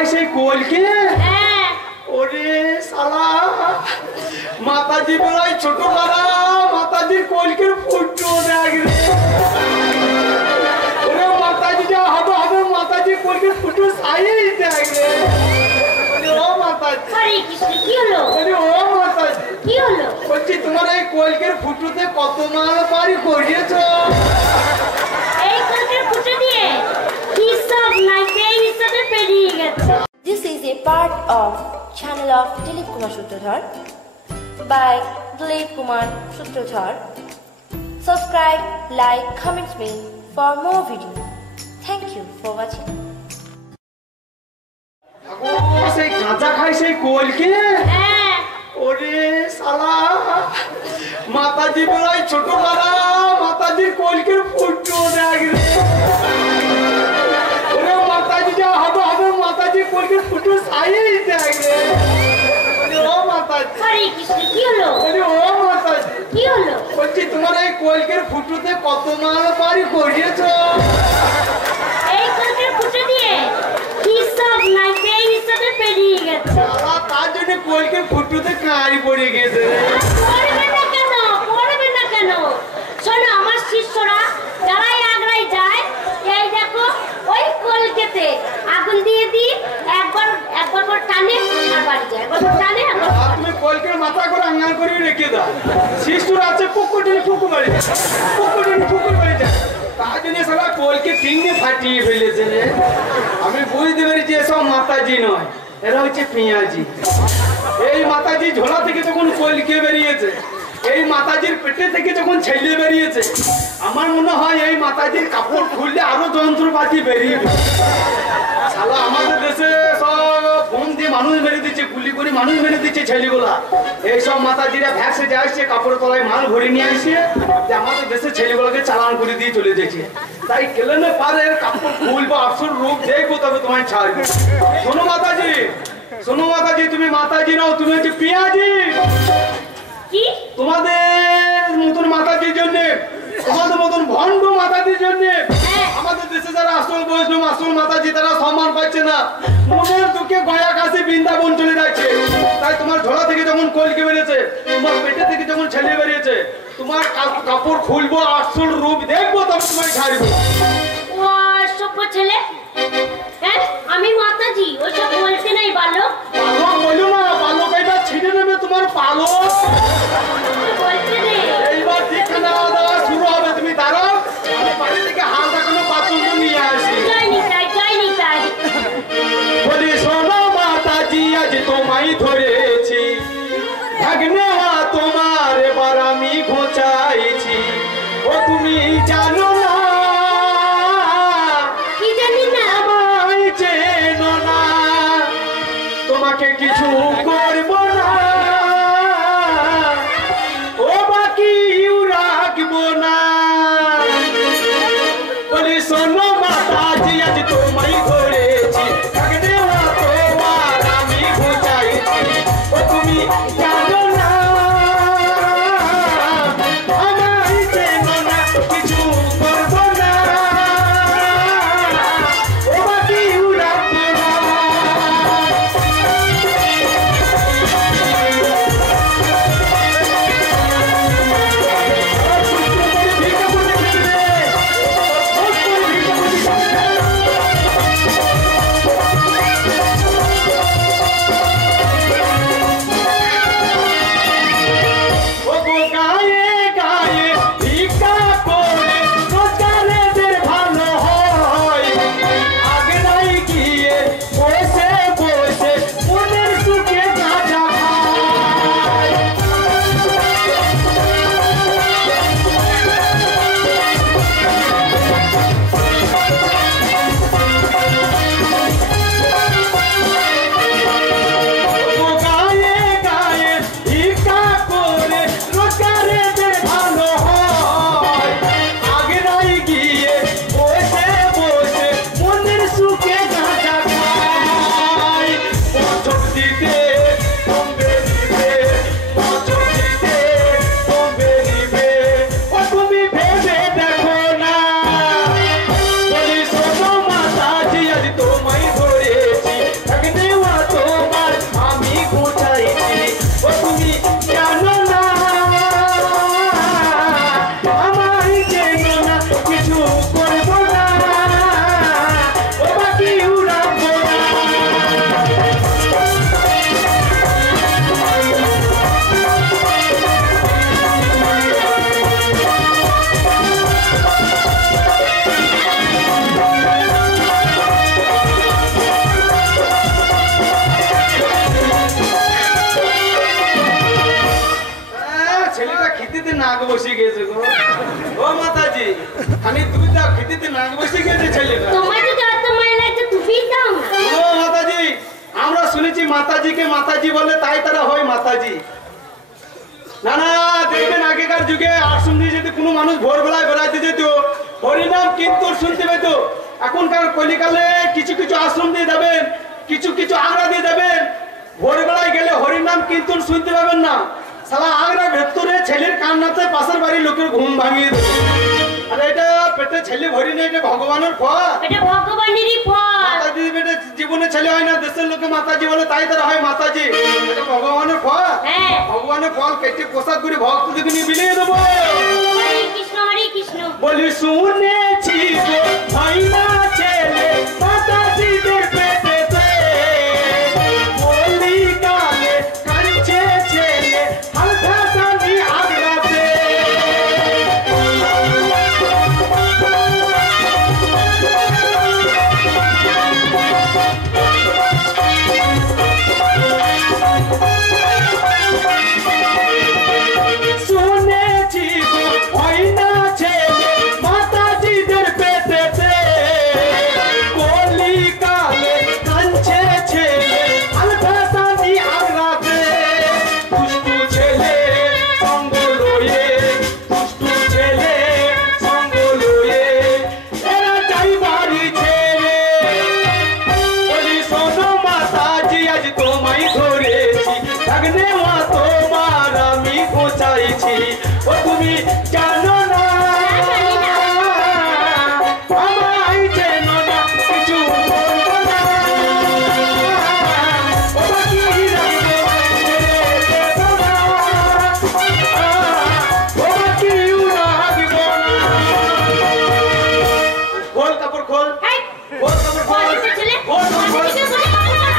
খাই সেই কোলকে ওরে শালা মাতাজি বলাই ছোট বাড়া মাতাজির কোলকের ফুটো দেখ রে ওরে মাতাজি যা হবে হবে মাতাজি কোলকের ফুটো সাই দেখ রে ও মাতাজি আরে কি হলো আরে ও মাতাজি কি হলো বলছি তোমার এই কোলকের ফুটোতে কত মাল পারি করিয়েছো এই কোলকের ফুটো দিয়ে হিসাব নাই সেই হিসাবে পেরিয়ে গেছে। This is a part of channel of Dilip Kumar Sutradhar by Dilip Kumar Sutradhar. Subscribe, like, comment me for more videos. Thank you for watching. সেই গাঁজা খাই সেই কোলকে ওরে শালা মাতাজি বলাই ছোট বাড়া মাতাজির কোলকের ফুটো দেখ রে ওরে মাতাজি যা হবে হবে মাতাজির কোলকের ফুটো সাই দেখ রে ও মাতাজি আরে কি হলো আরে ও মাতাজি কি হলো বলছি তোমার এই কোলকের ফুটোতে কত মাল পারি করিয়েছো এই কোলকের ফুটো দিয়ে হিসাব নাই সেই হিসাবে পেরিয়ে গেছে। তার জন্য কোলকের ফুটোতে কাঁড়ি পড়ে গেছে পড়বে না কেন শোনো আমার শিষ্যরা যারাই আগ্রায় যায় এই দেখো ওই কলকেতে আগুন দিয়ে দিই একবার করে টানে আর বাড়ি যায় একবার টানে তুমি কলকের মাথা করে আঙ্গাল করে রেখে দাও শিশুর আছে পুকুরটি পুকুর বাড়ি পুকুর বাড়ি যায় তার জন্য সারা কলকে টিঙে ফাটিয়ে ফেলেছে রে আমি বুঝতে পেরেছি এসব মাতাজি নয় এরা হচ্ছে পেঁয়াজি এই মাতাজি ঝোলা থেকে যখন কলকে বেরিয়েছে এই মাতাজির পেটে থেকে যখন ছেলে বেরিয়েছে আমার মনে হয় এই মাতাজির কাপড় খুললে আরো যন্ত্রপাতি বেরিয়ে শালা আমাদের দেশে সব বোম দিয়ে মানুষ মেরে দিচ্ছে গুলি করে মানুষ মেরে দিচ্ছে ছেলেগুলা এইসব মাতাজিরা ভ্যাক্সে যায় আসছে কাপড় তলায় মাল ভরে নিয়ে আসছে আমাদের দেশের ছেলেগুলোকে চালান করে দিয়ে চলে যাচ্ছে তাই কেলে না পারে কাপড় খুলবো আসল রূপ দেখবো তবে তোমায় ছাড়বে শোনো মাতাজি তুমি মাতাজি নও তুমি হচ্ছে পেঁয়াজি কি তোমাদের মতন মাতাজির জন্য তোমাদের মতন ভণ্ড মাতাজির জন্য আমাদের দেশে যারা আসল বৈষ্ণব আসল মাতাজি তারা সম্মান পাচ্ছে না মনের দুঃখে গয়া কাশি বৃন্দাবন চলে যাচ্ছে তাই তোমার ঝোলা থেকে যখন কলকে বেরিয়েছে তোমার পেটে থেকে যখন ছেলে বেরিয়েছে তোমার কাপড় খুলবো আসল রূপ দেখবো তবে তোমায় ছাড়বো ও সভ্য ছেলে হ্যাঁ আমি মাতাজি ওসব বলতে নাই বালক বলো না বালক এটা ছিঁড়ে নেবে তোমার পালো বলতে নেই এইবার ঠিকানা দেওয়া শুরু হবে তুমি দাঁড়াও আমি বাড়ি থেকে হালকা কোনো পাত্র নিয়ে আসি যাইনি তাই বলি শোনো মাতাজি আজ তোমায় ধরেছি ভাগ্নে তোমার এবার আমি ঘোচাইছি ও তুমি জানো না কি জানি না আমায় চেনো না তোমাকে কিছু করবো না ও বাকি রাখবো না বলি শোনো মাতাজি আজ তোমায় ধরেছি ভাগ্নে তোমার আমি ঘোচাইছি ও তুমি জানো না আমায় চেনো না কিছু করবো না ও বাকি রাখবো না মাতাজিকে মাতাজি বলে, তাই তারা হয় মাতাজি। না না, দেখবেন আগেকার যুগে আশ্রম দিয়ে যদি কোনো মানুষ ভোরবেলায় বেড়াইতে যেত, হরিনাম কীর্তন শুনতে পেত। এখনকার কলিকালে কিছু কিছু আশ্রম দিয়ে যাবেন, কিছু কিছু আগ্রা দিয়ে যাবেন, ভোরবেলায় গেলে হরিনাম কীর্তন শুনতে পাবেন না। সালা আগ্রা ভেতরে ছেলের কান্নাতে পাশের বাড়ির লোকের ঘুম ভাঙিয়ে দেবে। আরে এটা পেটে ছেলে ভরি না, এটা ভগবানের ফল, এটা ভগবানেরই ফল। মাতাজি পেটে জীবনে ছেলে হয় না, দেশের লোকে মাতাজি বলে, তাই তারা হয় মাতাজি। এটা ভগবানের ফল। হ্যাঁ, ভগবানের ফল কেটে প্রসাদ করে ভক্তদেরকে নিয়ে বিলিয়ে দেবো। হরে কৃষ্ণ হরে কৃষ্ণ। বলি শুনেছি হয় না ছেলে মাতাজিদের পেটেতে, বলি কালে কাঁদছে ছেলে হালকা সানি আগ্রাতে। শুনেছি হয় না ছেলে মাতাজিদের পেটেতে, কলিকালে কাঁদছে ছেলে হালকা সানি আগ্রাতে। দুষ্টু ছেলে সঙ্গ লয়ে, দুষ্টু ছেলে সঙ্গ লয়ে এরা যাই বাড়ি ছেড়ে। বলি শোনো মাতাজি আজ তোমায় ধরেছি, থাকলে মা তোমার আমি খোঁচাইছি। ও তুমি জানো না আমায় চেনো না, কিছু বলবো না। ও বাকি রাখবো ছেড়ে দেবো না, ও বাকিও রাখবো না। খোল কাপড় খোল, এই, খোল কাপড় খোল, বলিস ছেলে, খোল কাপড় খোল। মাতাজিকে বলে কাপড় পরা।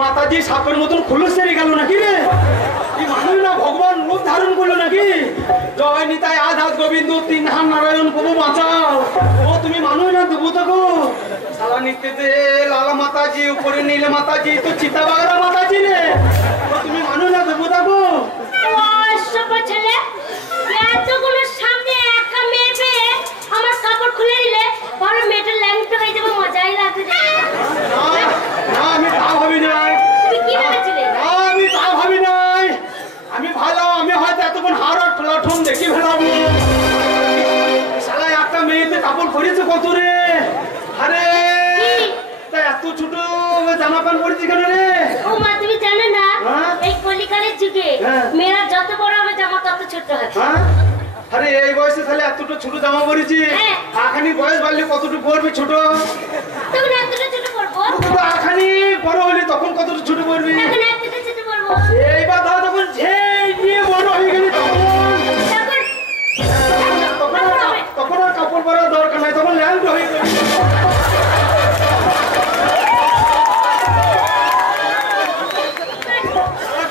মাতাজি সাপের মতন খুলস সেরে গেল নাকি রে? কি মানুষ না ভগবান রূপ ধারণ করলো নাকি? জয় নিতাই আজ হাত গোবিন্দ, তিন হাত নারায়ণ, প্রভু বাঁচাও। ও তুমি মানুষ না দেবো তো সালা নিত্যতে লালা মাতাজি, উপরে নীলে মাতাজি, তো চিতা বাগরা মাতাজি রে। ও তুমি মানুষ না দেবো থাকো। অসভ্য ছেলে, এতগুলো সামনে একা মেয়ে পেয়ে আমার কাপড় খুলে দিলে, বড় মেয়েটার ল্যাংটা হয়ে যাবে, মজাই লাগবে দেখতে। না আমি তা ভাবি নাই, তুমি কি ভেবেছিলে? আমি তা ভাবি নাই। আমি ভালো, আমি হয়তো এতক্ষণ হাড় প্লাটফর্ম দেখি ফেলাবো। শালা একটা মেয়েতে কাপড় পরেছে কত রে? আরে তা এত ছোট জামা প্যান্ট পরেছি কেন রে? ও মা, তুমি জানো না হ্যাঁ? এই কলিকালের যুগে হ্যাঁ। মেয়েরা যত বড় হবে জামা তত ছোট হয়। হ্যাঁ? আরে এই বয়সে তাহলে এতটা ছোট জামা পরেছি, হ্যাঁ। আখানি বয়স বাড়লে কতটুকু পরবি ছোট? তখন এতটা ছোট করবো, তো আখানি বড় হলি তখন কতটুকু ছোট পরবি? এখন এতটা ছোট করবো, এইবার ধর যখন ঝেই নিয়ে বড় হয়ে গেলি তখন আর কাপড় পরার দরকার নাই, তখন ল্যাংটা হয়ে যাবে।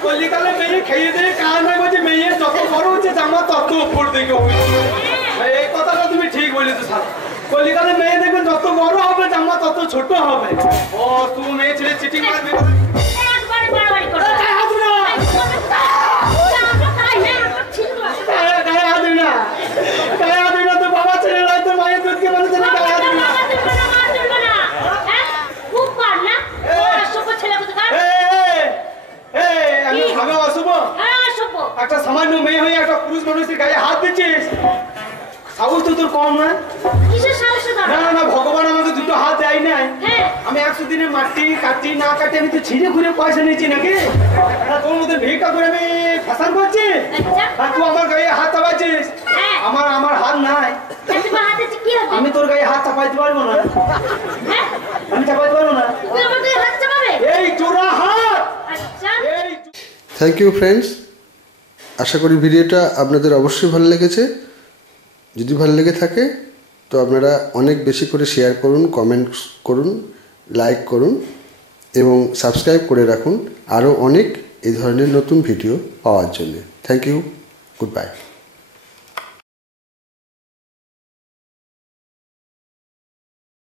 কলিকালে মেয়ে খেয়ে দিয়ে কান হয় বলছে মেয়ের যত বড় হচ্ছে জামা তত উপর দিকে হচ্ছে। এই কথাটা তুমি ঠিক বলেছো স্যার। কলিকালে মেয়ে দেখবেন যত বড় হবে জামা তত ছোট হবে। ও তুমি মেয়ে ছেলে চিটিং মারবে, একবার বাড়াবাড়ি করবো। গায়ে হাত দিবি না, গায়ে হাত দিবি না, গায়ে হাত দিবি না। তো বাবা ছেলে নয়, তোর মায়ের দুধকে মানুষ গায়ে হাত দিবি না। খুব পার না, অসভ্য ছেলে কোথাকার। আমি ভাবে অশুভ? হ্যাঁ, অসভ্য। একটা সামান্য মেয়ে হয়ে একটা পুরুষ মানুষের গায়ে হাত দিচ্ছিস, সাহস তো তোর কম নয়। কিসের সাহস না দরকার? না না, ভগবান আমাকে দুটো হাত দেয় নাই। হ্যাঁ, আমি 100 দিনের মাটি কাটি না কাটি আমি তো ছিঁড়ে ঘুরে পয়সা নিয়েছি নাকি? আর তোর মধ্যে ভিক্ষা করে আমি ফ্যাশন করছি, আচ্ছা। আর তুই আমার গায়ে হাত চাপাচ্ছিস। হ্যাঁ। আমার হাত নাই, তোমার হাতে কি হবে? আমি তোর গায়ে হাত চাপাইতে পারবো না, হ্যাঁ, আমি চাপাইতে পারবো না। তুমি আমার গায়ে হাত চাপাবে? এই চোরা হাত, আচ্ছা। এই থ্যাংক ইউ ফ্রেন্ডস, আশা করি ভিডিওটা আপনাদের অবশ্যই ভালো লেগেছে। যদি ভালো লেগে থাকে তো আপনারা অনেক বেশি করে শেয়ার করুন, কমেন্টস করুন, লাইক করুন এবং সাবস্ক্রাইব করে রাখুন আরও অনেক এই ধরনের নতুন ভিডিও পাওয়ার জন্য। Thank you. Good by.